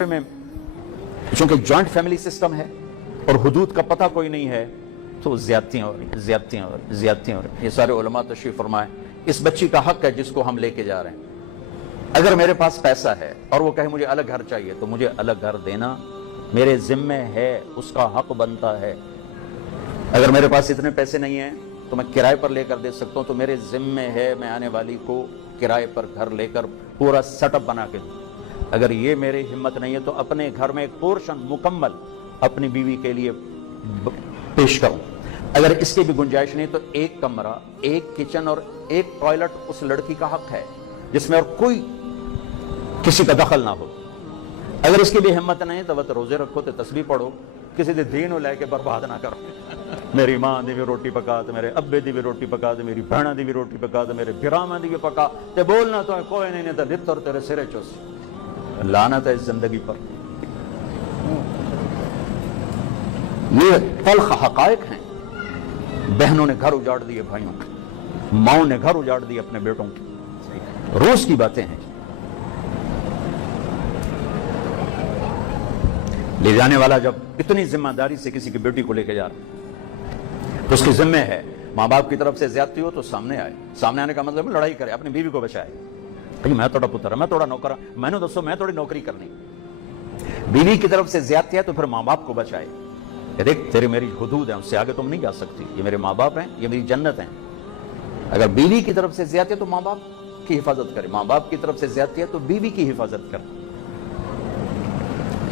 میں چونکہ joint family system ہے اور حدود کا پتہ کوئی نہیں ہے تو زیادتیاں ہو رہی ہیں یہ سارے علماء تشریف فرمائیں. اس بچی کا حق ہے جس کو ہم لے کے جا رہے ہیں. اگر میرے پاس پیسہ ہے اور وہ کہے مجھے الگ گھر چاہیے تو مجھے الگ گھر دینا میرے ذمے ہے, اس کا حق بنتا ہے. اگر میرے پاس اتنے پیسے نہیں ہیں تو میں کرائے پر لے کر دے سکتا ہوں, تو میرے ذمے ہے میں آنے والی کو کرائے پر گھر لے کر پورا سیٹ اپ بنا کے دوں. اگر یہ میری ہمت نہیں ہے تو اپنے گھر میں ایک پورشن مکمل اپنی بیوی کے لیے پیش کروں. اگر اس کی بھی گنجائش نہیں تو ایک کمرہ, ایک کچن اور ایک ٹوائلٹ اس لڑکی کا حق ہے جس میں اور کوئی کسی کا دخل نہ ہو. اگر اس کی بھی ہمت نہیں تو روزے رکھو, تو تسبیح پڑھو, کسی دے دین لے کے برباد نہ کرو. میری ماں دی بھی روٹی پکا تے میرے ابے دی بھی روٹی پکا تے میری بہناں دی بھی روٹی پکا تے میرے بھراواں دی بھی پکا تے بولنا تو کوئی نہیں تے لتر تیرے سرے چوس. لعنت ہے اس زندگی پر. یہ تلخ حقائق ہیں. بہنوں نے گھر اجاڑ دیے بھائیوں کے, ماؤں نے گھر اجاڑ دیے اپنے بیٹوں کے. روز کی باتیں ہیں. لے جانے والا جب اتنی ذمہ داری سے کسی کی بیٹی کو لے کے جا رہا تو اس کی ذمہ ہے ماں باپ کی طرف سے زیادتی ہو تو سامنے آئے. سامنے آنے کا مطلب لڑائی کرے, اپنی بیوی کو بچائے. میں توڑا پتر میں توڑا نوکر, میں نے دوستو میں توڑی نوکری کرنی. بیوی کی طرف سے زیادتی ہے تو پھر ماں باپ کو بچائے. کہ دیکھ تیری میری حدود ہیں, اس سے آگے تم نہیں جا سکتی. یہ میرے ماں باپ ہیں, یہ میری جنت ہیں. اگر بیوی کی طرف سے زیادتی ہے تو ماں باپ کی حفاظت کرے, ماں باپ کی طرف سے زیادتی ہے تو بیوی کی حفاظت کرے.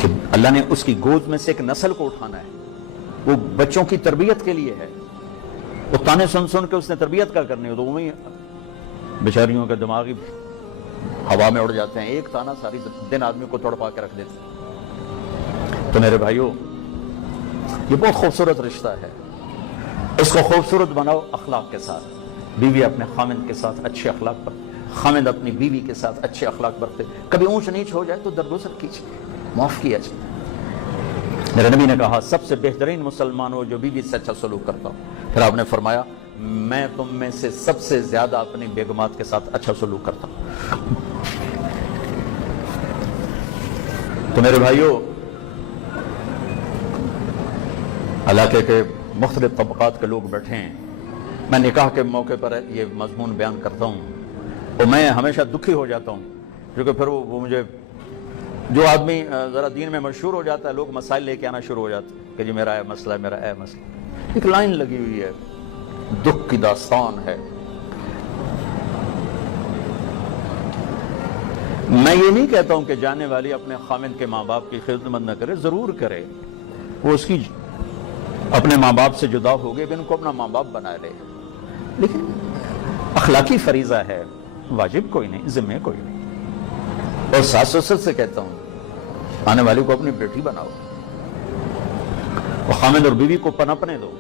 کہ اللہ نے اس کی گود میں سے ایک نسل کو اٹھانا ہے, وہ بچوں کی تربیت کے لیے ہے. وہ تانے سن سن کے اس نے تربیت کا کرنی ہو تو وہی بیچاریوں کے دماغی ہوا میں اڑ جاتے ہیں. ایک تانا ساری دن آدمی کو تڑپا کے رکھ دیتے ہیں. تو میرے بھائیو, یہ بہت خوبصورت رشتہ ہے. اس کو خوبصورت بناؤ اخلاق کے ساتھ. بیوی اپنے خامند کے ساتھ اچھے اخلاق پر, خامند اپنی بیوی کے ساتھ اچھے اخلاق برتے. کبھی اونچ نیچ ہو جائے تو درگزر کیجیے, معاف کیا جائے. میرے نبی نے کہا سب سے بہترین مسلمان ہو جو بیوی سے اچھا سلوک کرتا ہو. پھر آپ نے فرمایا میں تم میں سے سب سے زیادہ اپنی بیگمات کے ساتھ اچھا سلوک کرتا ہوں. تو میرے بھائیو, علاقے کے مختلف طبقات کے لوگ بیٹھے ہیں. میں نکاح کے موقع پر یہ مضمون بیان کرتا ہوں تو میں ہمیشہ دکھی ہو جاتا ہوں, کیونکہ پھر وہ مجھے جو آدمی ذرا دین میں مشہور ہو جاتا ہے, لوگ مسائل لے کے آنا شروع ہو جاتے ہیں کہ جی میرا ہے مسئلہ ہے, میرا ہے مسئلہ. ایک لائن لگی ہوئی ہے, دکھ کی داستان ہے. میں یہ نہیں کہتا ہوں کہ جانے والی اپنے خامند کے ماں باپ کی خدمت نہ کرے, ضرور کرے. وہ اس کی اپنے ماں باپ سے جدا ہو گئے, ان کو اپنا ماں باپ بنا لے, لیکن اخلاقی فریضہ ہے, واجب کوئی نہیں, ذمہ کوئی نہیں. اور ساس سسر سے کہتا ہوں آنے والی کو اپنی بیٹی بناؤ, اور خامند اور بیوی کو پنپنے دو.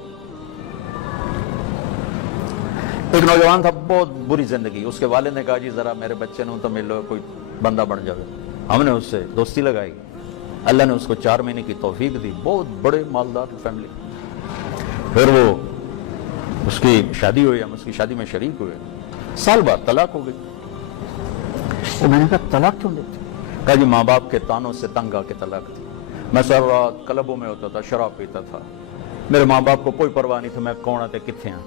ایک نوجوان تھا, بہت بری زندگی. اس کے والد نے کہا جی ذرا میرے بچے نے تو مل لو, کوئی بندہ بن جائے. ہم نے اس سے دوستی لگائی. اللہ نے اس کو 4 مہینے کی توفیق دی. بہت بڑے مالدار فیملی. پھر وہ اس کی شادی ہوئی, ہم اس کی شادی میں شریک ہوئے. سال بعد طلاق ہو گئی. تو میں نے کہا طلاق کیوں دیتے؟ کہا جی ماں باپ کے تانوں سے تنگ آ کے طلاق دی. میں سر رات کلبوں میں ہوتا تھا, شراب پیتا تھا. میرے ماں باپ کو کوئی پرواہ نہیں تھا میں کون آتے کتنے ہیں.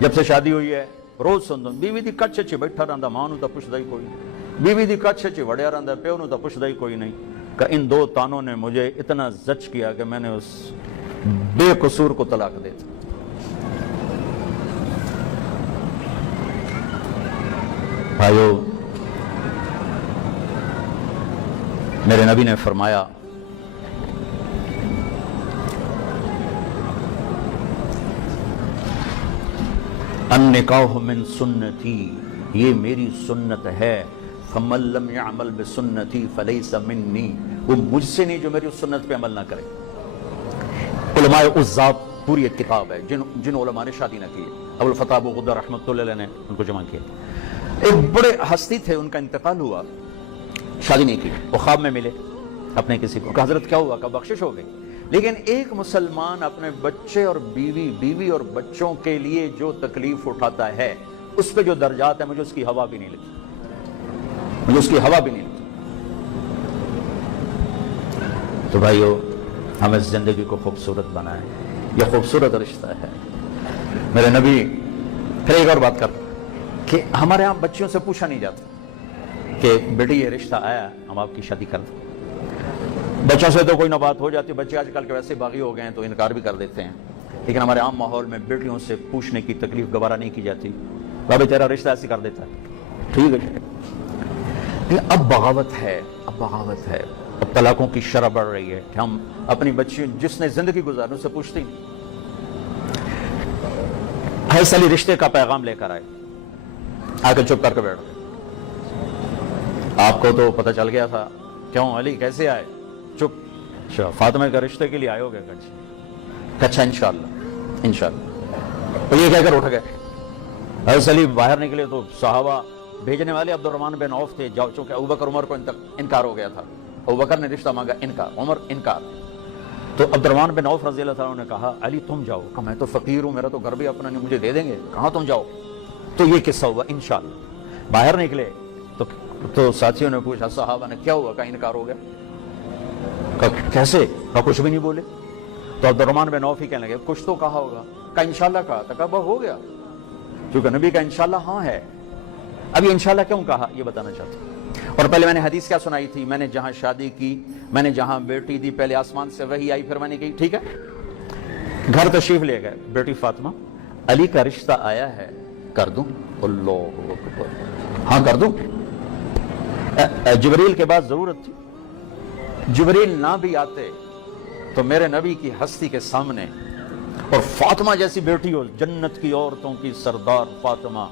جب سے شادی ہوئی ہے روز سنتا بیوی دی کچھ اچھی بیٹھا رہتا, ماں نو تو پوچھتا ہی کوئی نہیں. بیوی دی کچھ اچھی وڑیا رہتا, پیو نو تو پوچھتا ہی کوئی نہیں. کہ ان 2 تانوں نے مجھے اتنا زچ کیا کہ میں نے اس بے قصور کو طلاق دے دی. بھائیو, میرے نبی نے فرمایا النکاح من سنتی, یہ میری سنت ہے. فمن لم يعمل بسنتی فلیس منی, وہ مجھ سے نہیں جو میری اس سنت پہ عمل نہ کرے. علماء عزاب پوری ایک کتاب ہے جن علماء نے شادی نہ کی. ابو الفتح ابو غدہ رحمۃ اللہ علیہ نے ان کو جمع کیا. ایک بڑے ہستی تھے, ان کا انتقال ہوا, شادی نہیں کی. وہ خواب میں ملے اپنے کسی کو, کہ حضرت کیا ہوا؟ کہ بخشش ہو گئی. لیکن ایک مسلمان اپنے بچے اور بیوی اور بچوں کے لیے جو تکلیف اٹھاتا ہے اس پہ جو درجات ہیں, مجھے اس کی ہوا بھی نہیں لگتی, مجھے اس کی ہوا بھی نہیں لگتی. تو بھائیو ہم اس زندگی کو خوبصورت بنائیں، یہ خوبصورت رشتہ ہے۔ میرے نبی پھر ایک اور بات کر کہ ہمارے یہاں بچیوں سے پوچھا نہیں جاتا کہ بیٹی یہ رشتہ آیا ہم آپ کی شادی کر دیں۔ بچوں سے تو کوئی نہ بات ہو جاتی، بچے آج کل کے ویسے باغی ہو گئے ہیں تو انکار بھی کر دیتے ہیں، لیکن ہمارے عام ماحول میں بیٹیوں سے پوچھنے کی تکلیف گوارا نہیں کی جاتی۔ بابا تیرا رشتہ ایسے کر دیتا ہے، ٹھیک ہے۔ اب بغاوت ہے، اب بغاوت ہے، اب طلاقوں کی شرح بڑھ رہی ہے کہ ہم اپنی بچی جس نے زندگی گزارنے سے پوچھتے ہیں۔ ہر سالی رشتے کا پیغام لے کر آئے، آ کے چپ کر کے بیٹھ گئے۔ آپ کو تو پتہ چل گیا تھا، کیوں علی کیسے آئے؟ چپ، فاطمہ کے رشتے کے لیے آئے ہو گئے؟ اچھا انشاءاللہ انشاءاللہ، تو یہ کہہ کر اٹھ گئے۔ حضرت علی باہر نکلے تو صحابہ بھیجنے والے عبد الرحمن بن عوف تھے، چونکہ ابوبکر عمر کو انکار ہو گیا تھا، ابوبکر نے رشتہ مانگا، انکار، عمر انکار، تو عبد الرحمن بن عوف رضی اللہ عنہ نے کہا علی تم جاؤ، کہ میں تو فقیر ہوں، میرا تو گھر بھی اپنا نہیں، مجھے دے دیں گے، کہاں تم جاؤ؟ تو یہ قصہ ہوا انشاءاللہ۔ باہر نکلے تو ساتھیوں نے پوچھا، صحابہ نے، کیا ہوا؟ کہا انکار ہو گیا۔ کہا کیسے؟ کہا کچھ بھی نہیں بولے۔ تو عبد الرحمن بن عوف ہی کہنے لگے کچھ تو کہا ہوگا، کہا انشاءاللہ کہا تھا، کہا بس ہو گیا، کیونکہ نبی کا انشاءاللہ ہاں ہے۔ اب یہ انشاءاللہ کیوں کہا یہ بتانا چاہتا ہوں۔ اور پہلے میں نے حدیث کیا سنائی تھی، میں نے جہاں شادی کی، میں نے جہاں بیٹی دی، پہلے آسمان سے وحی آئی، پھر میں نے کہی ٹھیک ہے، گھر تشریف لے گئے، بیٹی فاطمہ علی کا رشتہ آیا ہے، کر دوں؟ اللہ اکبر، ہاں کر دوں۔ جبریل کے بعد ضرورت تھی، جبریل نہ بھی آتے تو میرے نبی کی ہستی کے سامنے، اور فاطمہ جیسی بیٹی ہو، جنت کی عورتوں کی سردار فاطمہ،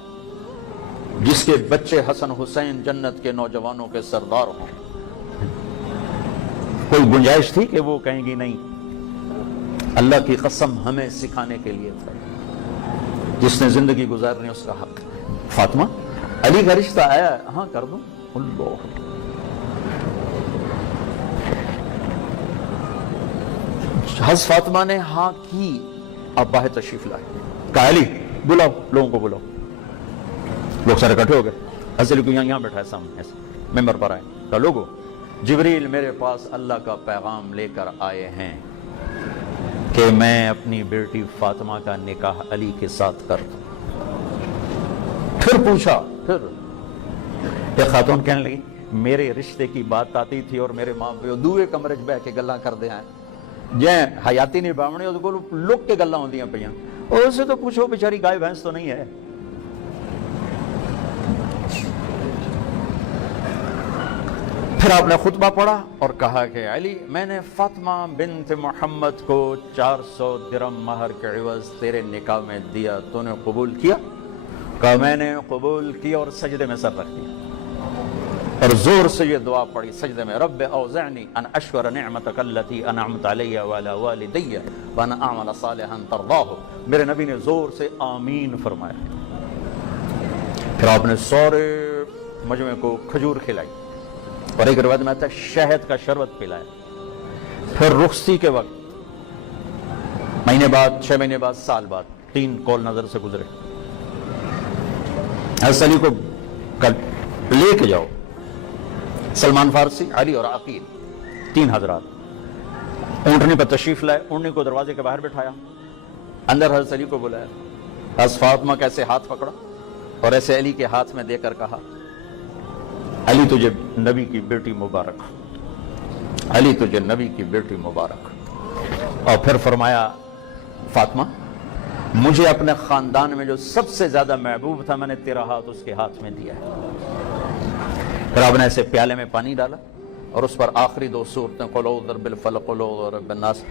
جس کے بچے حسن حسین جنت کے نوجوانوں کے سردار ہوں، کوئی گنجائش تھی کہ وہ کہیں گی نہیں؟ اللہ کی قسم ہمیں سکھانے کے لیے تھا، جس نے زندگی گزارنی اس کا حق۔ فاطمہ علی کا رشتہ آیا، ہاں کر دوں؟ اللہ، حضرت فاطمہ نے ہاں کی، اب باہر تشریف لائے، کہا علی بلاؤ، لوگوں کو بلاؤ۔ لوگ سارے اکٹھے ہو گئے، حضرت علی کو یہاں بیٹھا ہے سامنے، ایسے ممبر پر آئے، کہا لوگو جبریل میرے پاس اللہ کا پیغام لے کر آئے ہیں کہ میں اپنی بیٹی فاطمہ کا نکاح علی کے ساتھ کر دوں۔ پھر پوچھا، پھر ایک خاتون کہنے لگی میرے رشتے کی بات آتی تھی اور میرے ماں پیو دوے کمرے چ بہ کے گلاں کردے ہیں، جے حیاتی نہیں باونے اس کو لک کے گلاں ہوندیاں پیاں، اور اسے تو پوچھو بیچاری گائے بھینس تو نہیں ہے۔ پھر آپ نے خطبہ پڑھا اور کہا کہ علی میں نے فاطمہ بنت محمد کو 400 درہم مہر کے عوض تیرے نکاح میں دیا، تو نے قبول کیا؟ کہا میں نے قبول کیا، اور سجدے میں سر رکھ دیا اور زور سے یہ دعا پڑھی سجدے میں، رب اوزعنی ان اشکر نعمتک التی انعمت علی وعلی والدی وانا اعمل صالحا ترضاہ۔ میرے نبی نے زور سے آمین فرمایا۔ پھر آپ نے سارے مجمع کو کھجور کھلائی، اور ایک روایت میں آتا ہے شہد کا شربت پلایا۔ پھر رخصتی کے وقت مہینے بعد، 6 مہینے بعد، سال بعد، 3 کال نظر سے گزرے، حضرت علی کو لے کے جاؤ، سلمان فارسی، علی اور عقیل، 3 حضرات اونٹنی پر تشریف لائے، اونٹنی کو دروازے کے باہر بٹھایا، اندر حضرت علی کو بلایا، حضرت فاطمہ کا ایسے ہاتھ پکڑا اور ایسے علی کے ہاتھ میں دے کر کہا علی تجھے نبی کی بیٹی مبارک، علی تجھے نبی کی بیٹی مبارک۔ اور پھر فرمایا فاطمہ مجھے اپنے خاندان میں جو سب سے زیادہ محبوب تھا میں نے تیرا ہاتھ اس کے ہاتھ میں دیا ہے۔ پھر آپ نے ایسے پیالے میں پانی ڈالا اور اس پر آخری 2 سورتیں قل اعوذ برب الفلق قل اعوذ برب الناس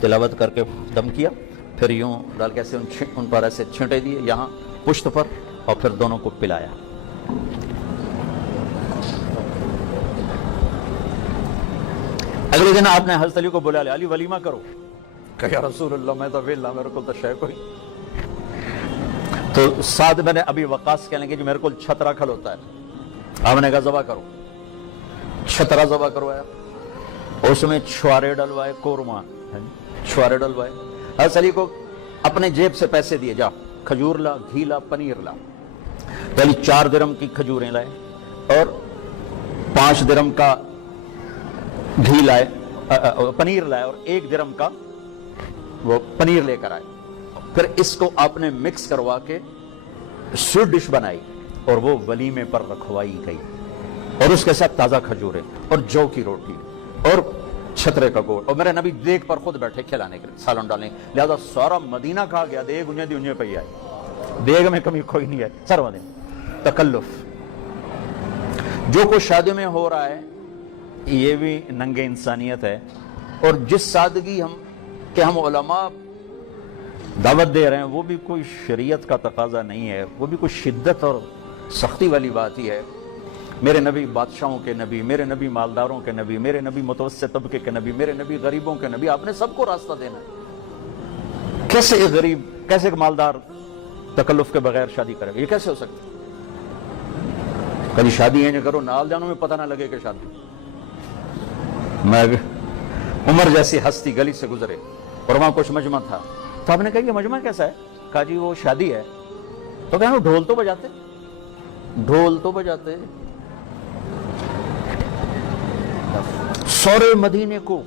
تلاوت کر کے دم کیا، پھر یوں ڈال کے ایسے ان پر ایسے چھینٹے دیے یہاں پشت پر، اور پھر دونوں کو پلایا۔ اگلے دن آپ نے حضرت علی کو بلا لیا، علی ولیمہ کرو، کہ یا رسول اللہ میں تو ویلا، میرے کو تو شے کوئی۔ تو سعد بن ابی وقاص کہنے لگے کہ میرے کو چھترا کھلوتا ہے، آپ نے کہا ذبح کرو، چھترا ذبح کروایا، اس میں چھوارے ڈلوائے، قورمہ چھوارے ڈلوائے، حضرت علی کو اپنے جیب سے پیسے دیے، جا کھجور لا، گھی لا، پنیر لا۔ پہلی 4 درہم کی کھجوریں لائے اور 5 درہم کا گھی لائے پنیر لائے اور 1 درہم کا وہ پنیر لے کر آئے، پھر اس کو آپ نے مکس کروا کے سویٹ ڈش بنائی اور وہ ولیمے پر رکھوائی گئی، اور اس کے ساتھ تازہ کھجورے اور جو کی روٹی اور چھترے کا گوشت، اور میرے نبی دیگ پر خود بیٹھے کھلانے کے لیے، سالن ڈالنے، لہذا سارا مدینہ کھا گیا، دیگ انجے دی انجے پہ آئی، دیگ میں کمی کوئی نہیں ہے، سر مدینہ۔ تکلف جو کچھ شادی میں ہو رہا ہے یہ بھی ننگے انسانیت ہے، اور جس سادگی ہم علماء دعوت دے رہے ہیں وہ بھی کوئی شریعت کا تقاضا نہیں ہے، وہ بھی کوئی شدت اور سختی والی بات ہی ہے۔ میرے نبی بادشاہوں کے نبی، میرے نبی مالداروں کے نبی، میرے نبی متوسط طبقے کے نبی، میرے نبی غریبوں کے نبی، آپ نے سب کو راستہ دینا ہے۔ کیسے ایک غریب، کیسے ایک مالدار تکلف کے بغیر شادی کرے گا؟ یہ کیسے ہو سکتا ہے؟ کبھی شادی ہے کرو نال جانوں میں پتہ نہ لگے کہ شادی۔ میں عمر جیسی ہستی گلی سے گزرے اور وہاں کچھ مجمع تھا، تو آپ نے کہا یہ مجمع کیسا ہے؟ کہا جی وہ شادی ہے۔ تو کہا ڈھول تو بجاتے، ڈھول تو بجاتے۔ سورے مدینے کو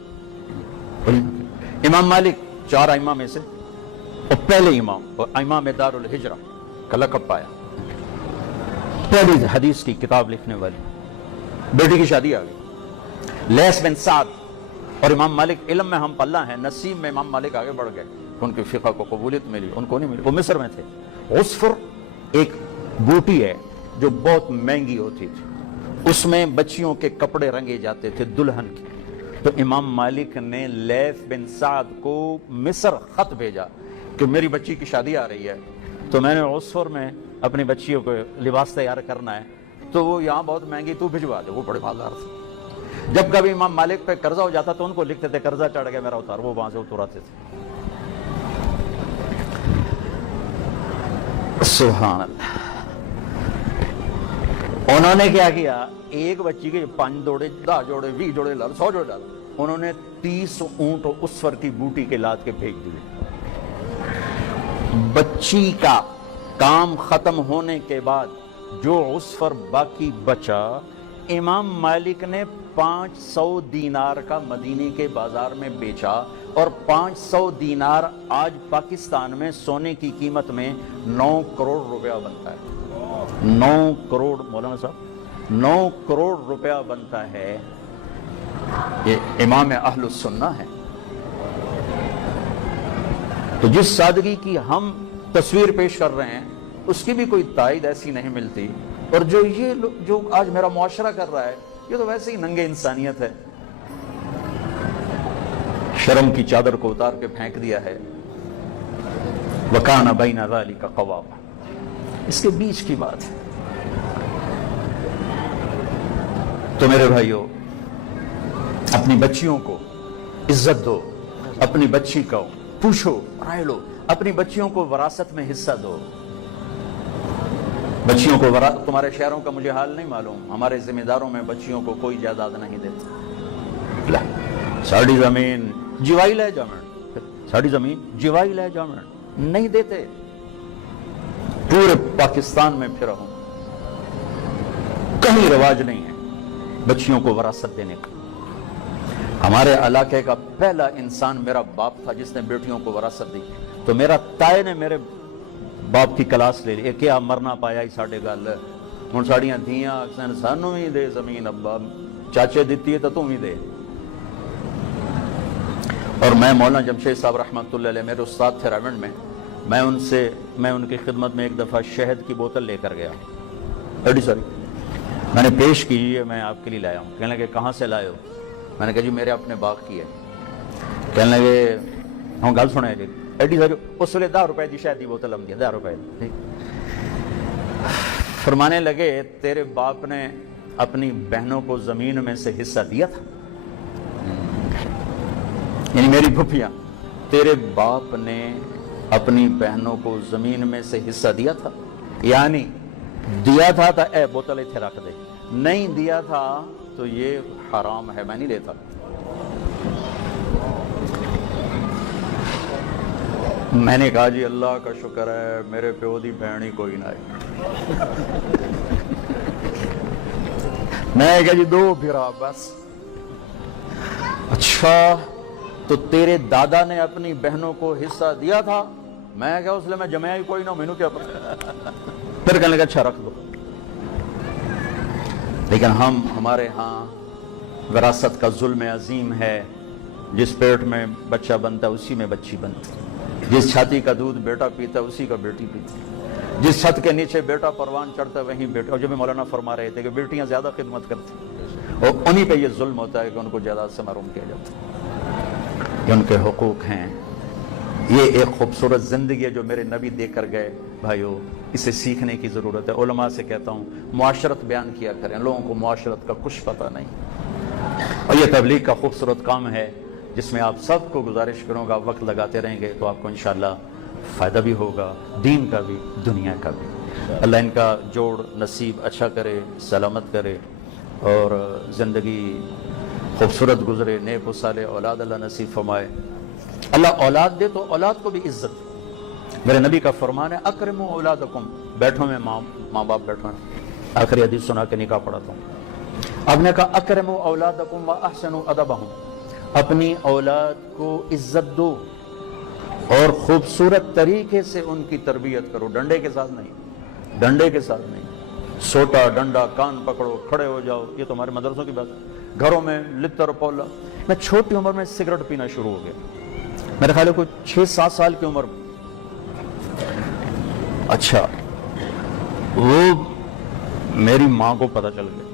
امام مالک 4 ائمہ میں سے اور پہلے امام اور امام دار الہجرہ کا لقب پایا، پہلی حدیث کی کتاب لکھنے والی، بیٹی کی شادی آ گئی۔ لیث بن سعد اور امام مالک علم میں ہم پلہ ہیں، نصیب میں امام مالک آگے بڑھ گئے، ان کی فقہ کو قبولیت ملی، ان کو نہیں ملی، وہ مصر میں تھے۔ عصفر ایک بوٹی ہے جو بہت مہنگی ہوتی تھی، اس میں بچیوں کے کپڑے رنگے جاتے تھے دلہن کے، تو امام مالک نے لیث بن سعد کو مصر خط بھیجا کہ میری بچی کی شادی آ رہی ہے، تو میں نے عصفر میں اپنی بچیوں کو لباس تیار کرنا ہے، تو وہ یہاں بہت مہنگی تو بھجوا دے۔ وہ بڑے مالدار تھے، جب کبھی امام مالک پہ قرضہ ہو جاتا تو ان کو لکھتے تھے قرضہ چڑھ گیا میرا اتار، وہ وہاں سے اتراتے تھے۔ سبحان اللہ۔ انہوں نے کیا کیا؟ ایک بچی کے 5 جوڑے، 10 جوڑے، 20 جوڑے، 100 جوڑے ڈال، انہوں نے 30 اونٹ عصفر کی بوٹی کے لاد کے بھیج دیے۔ بچی کا کام ختم ہونے کے بعد جو عصفر باقی بچا، امام مالک نے 500 دینار کا مدینے کے بازار میں بیچا، اور 500 دینار آج پاکستان میں سونے کی قیمت میں 9 کروڑ روپیہ بنتا ہے۔ 9 کروڑ، مولانا صاحب 9 کروڑ روپیہ بنتا ہے۔ یہ امام اہل السنہ ہے۔ تو جس سادگی کی ہم تصویر پیش کر رہے ہیں اس کی بھی کوئی تائید ایسی نہیں ملتی، اور جو آج میرا معاشرہ کر رہا ہے یہ تو ویسے ہی ننگے انسانیت ہے۔ شرم کی چادر کو اتار کے پھینک دیا ہے۔ وَكَانَ بَيْنَ ذَلِكَ قَوَامًا، اس کے بیچ کی بات ہے۔ تو میرے بھائیو، اپنی بچیوں کو عزت دو، اپنی بچی کو پوچھو، رائے لو، اپنی بچیوں کو وراثت میں حصہ دو۔ بچیوں کو تمہارے شہروں کا مجھے حال نہیں معلوم، ہمارے ذمہ داروں میں بچیوں کو کوئی جائیداد نہیں دیتا۔ ساڑی زمین جیوائی لے جامن، ساڑی زمین جیوائی لے جامن نہیں دیتے۔ پورے پاکستان میں پھرا ہوں، کہیں رواج نہیں ہے بچیوں کو وراثت دینے کا۔ ہمارے علاقے کا پہلا انسان میرا باپ تھا جس نے بیٹیوں کو وراثت دی، تو میرا تائے نے میرے باپ کی کلاس لے لی، کیا مرنا پایا ہی ساڑھے گل ہوں ساڑیاں دھیاں اکسن سانوں ہی دے زمین، ابا چاچے دیتی ہے تو تم ہی دے۔ اور میں مولانا جمشید صاحب رحمۃ اللہ علیہ میرے استاد تھے راوند میں، میں ان کی خدمت میں ایک دفعہ شہد کی بوتل لے کر گیا، میں نے پیش کی، یہ میں آپ کے لیے لایا ہوں۔ کہنے لگے کہاں سے لائے ہو؟ میں نے کہا جی میرے اپنے باغ کی ہے۔ کہنے لگے ہم گل سنے جی ایڈی ساری، اس ویلے 10 روپے کی شہد کی بوتل ہم دیا، 10 روپے۔ فرمانے لگے تیرے باپ نے اپنی بہنوں کو زمین میں سے حصہ دیا تھا؟ یعنی میری پھپھیاں، تیرے باپ نے اپنی بہنوں کو زمین میں سے حصہ دیا تھا؟ یعنی دیا تھا تو اے بوتل اتھے رکھ دے، نہیں دیا تھا تو یہ حرام ہے، میں نہیں لیتا۔ میں نے کہا جی اللہ کا شکر ہے میرے پیو دی بہن ہی کوئی نہ آئی۔ میں کہا جی 2 پھرا بس۔ اچھا تو تیرے دادا نے اپنی بہنوں کو حصہ دیا تھا؟ میں کہا اس لیے میں جمعہ ہی کوئی نہ مینو کیا پتا. پھر کہنے لگا اچھا رکھ دو. لیکن ہمارے ہاں وراثت کا ظلم عظیم ہے. جس پیٹ میں بچہ بنتا ہے اسی میں بچی بنتی. جس چھاتی کا دودھ بیٹا پیتا ہے اسی کا بیٹی پیتی. جس چھت کے نیچے بیٹا پروان چڑھتا ہے وہیں بیٹا. اور جو بھی مولانا فرما رہے تھے کہ بیٹیاں زیادہ خدمت کرتی اور انہی پہ یہ ظلم ہوتا ہے کہ ان کو جائیداد سے محروم کیا جاتا ہے. یہ ان کے حقوق ہیں. یہ ایک خوبصورت زندگی ہے جو میرے نبی دے کر گئے. بھائیو اسے سیکھنے کی ضرورت ہے. علماء سے کہتا ہوں معاشرت بیان کیا کریں. لوگوں کو معاشرت کا کچھ پتہ نہیں. اور یہ تبلیغ کا خوبصورت کام ہے جس میں آپ سب کو گزارش کروں گا وقت لگاتے رہیں گے تو آپ کو انشاءاللہ فائدہ بھی ہوگا, دین کا بھی دنیا کا بھی. اللہ ان کا جوڑ نصیب اچھا کرے, سلامت کرے اور زندگی خوبصورت گزرے. نیک و صالح اولاد اللہ نصیب فرمائے. اللہ اولاد دے تو اولاد کو بھی عزت. میرے نبی کا فرمان ہے اکرموا اولادکم. بیٹھوں میں ماں باپ بیٹھو ہیں. آخری حدیث سنا کے نکاح پڑھاتا ہوں. آپ نے کہا اکرموا اولادکم واحسنوا ادبہم. اپنی اولاد کو عزت دو اور خوبصورت طریقے سے ان کی تربیت کرو. ڈنڈے کے ساتھ نہیں, ڈنڈے کے ساتھ نہیں. سوٹا ڈنڈا کان پکڑو کھڑے ہو جاؤ یہ تو ہمارے مدرسوں کی بات ہے. گھروں میں لتر پولا. میں چھوٹی عمر میں سگریٹ پینا شروع ہو گیا. میرے خیال ہے کوئی 6-7 سال کی عمر میں. اچھا وہ میری ماں کو پتہ چل گیا.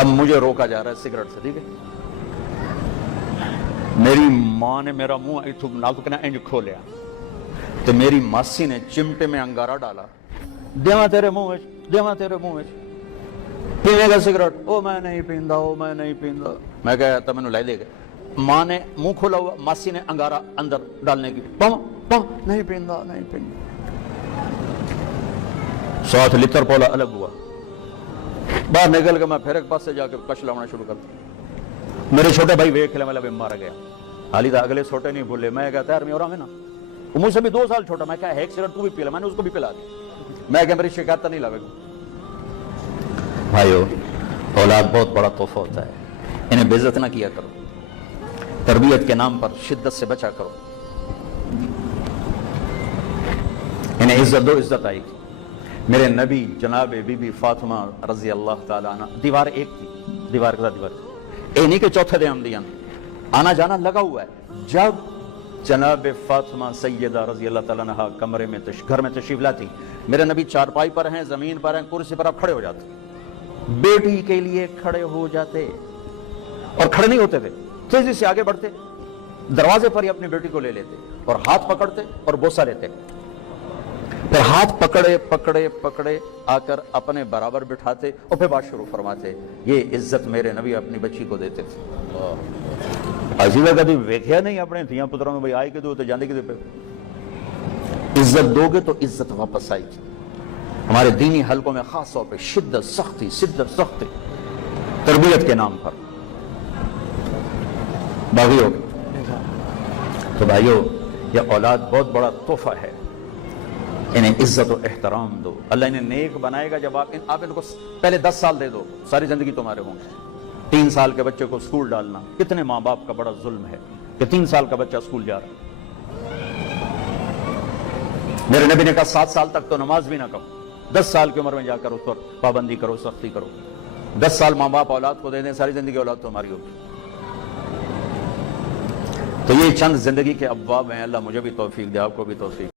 اب مجھے روکا جا رہا ہے سگریٹ سے. ٹھیک ہے, میری ماں نے میرا منہ ناک کہنا انج کھولیا تو میری ماسی نے چمٹے میں انگارہ ڈالا. دیواں تیرے منہ دیواں تیرے منہ پینے کا سگریٹ. او میں نہیں پیندا, او میں نہیں پیندا. میں کہا تو میں نے لے دے گا. ماں نے منہ کھولا ہوا, ماسی نے انگارہ اندر ڈالنے کی. نہیں پیندا نہیں پیندا. 7 لیٹر پولا الگ ہوا. باہر نکل کے میں پھر ایک پاس سے جا کے کش لاؤنا شروع کرتا. میرے چھوٹے بھائی ویک کھلے میں مارا گیا. حالی تھا اگلے چھوٹے نہیں بھولے. میں کہتا ہے یار میں اور میں نا وہ مجھ سے بھی 2 سال چھوٹا. میں کہا ایک سگریٹ تو بھی پی لے. میں نے اس کو بھی پلا دی. میں کہا میری شکایت تو نہیں لگے گا. بھائیو اولاد بہت بڑا تحفہ ہوتا ہے. انہیں بے عزت نہ کیا کرو. تربیت کے نام پر شدت سے بچا کرو. انہیں عزت دو. عزت آئے گی. میرے نبی جناب بی بی فاطمہ رضی اللہ تعالیٰ عنہ دیوار ایک تھی. دیوار کے ساتھ دیوار اے نہیں کہ چوتھے دے ہم آنا جانا لگا ہوا ہے. جب جناب فاطمہ سیدہ رضی اللہ تعالیٰ عنہ کمرے میں گھر میں تشریف لاتی, میرے نبی چارپائی پر ہیں, زمین پر ہیں, کرسی پر آپ کھڑے ہو جاتے. بیٹی کے لیے کھڑے ہو جاتے اور کھڑے نہیں ہوتے تھے, تیزی سے آگے بڑھتے, دروازے پر ہی اپنی بیٹی کو لے لیتے اور ہاتھ پکڑتے اور بوسہ لیتے. پھر ہاتھ پکڑے پکڑے پکڑے آ کر اپنے برابر بٹھاتے اور پھر بات شروع فرماتے. یہ عزت میرے نبی اپنی بچی کو دیتے تھے. عجیبہ کبھی ویکھیا نہیں اپنے دھیاں پتروں میں بھائی آئے کے دو تو جانے کے دے پہ. عزت دو گے تو عزت واپس آئے گی. ہمارے دینی حلقوں میں خاص طور پہ شدت سختی تربیت کے نام پر باغی ہو گئے. تو بھائیو یہ اولاد بہت بڑا تحفہ ہے. انہیں عزت و احترام دو. اللہ انہیں نیک بنائے گا جب آپ ان کو پہلے 10 سال دے دو, ساری زندگی تمہارے ہوں گے. 3 سال کے بچے کو اسکول ڈالنا کتنے ماں باپ کا بڑا ظلم ہے کہ 3 سال کا بچہ اسکول جا رہا ہے. میرے نبی نے کہا 7 سال تک تو نماز بھی نہ کرو. 10 سال کی عمر میں جا کر اس پر پابندی کرو, سختی کرو. 10 سال ماں باپ اولاد کو دے دیں, ساری زندگی اولاد تو ہماری ہوگی. تو یہ چند زندگی کے ابواب ہیں. اللہ مجھے بھی توفیق دے, آپ کو بھی توفیق.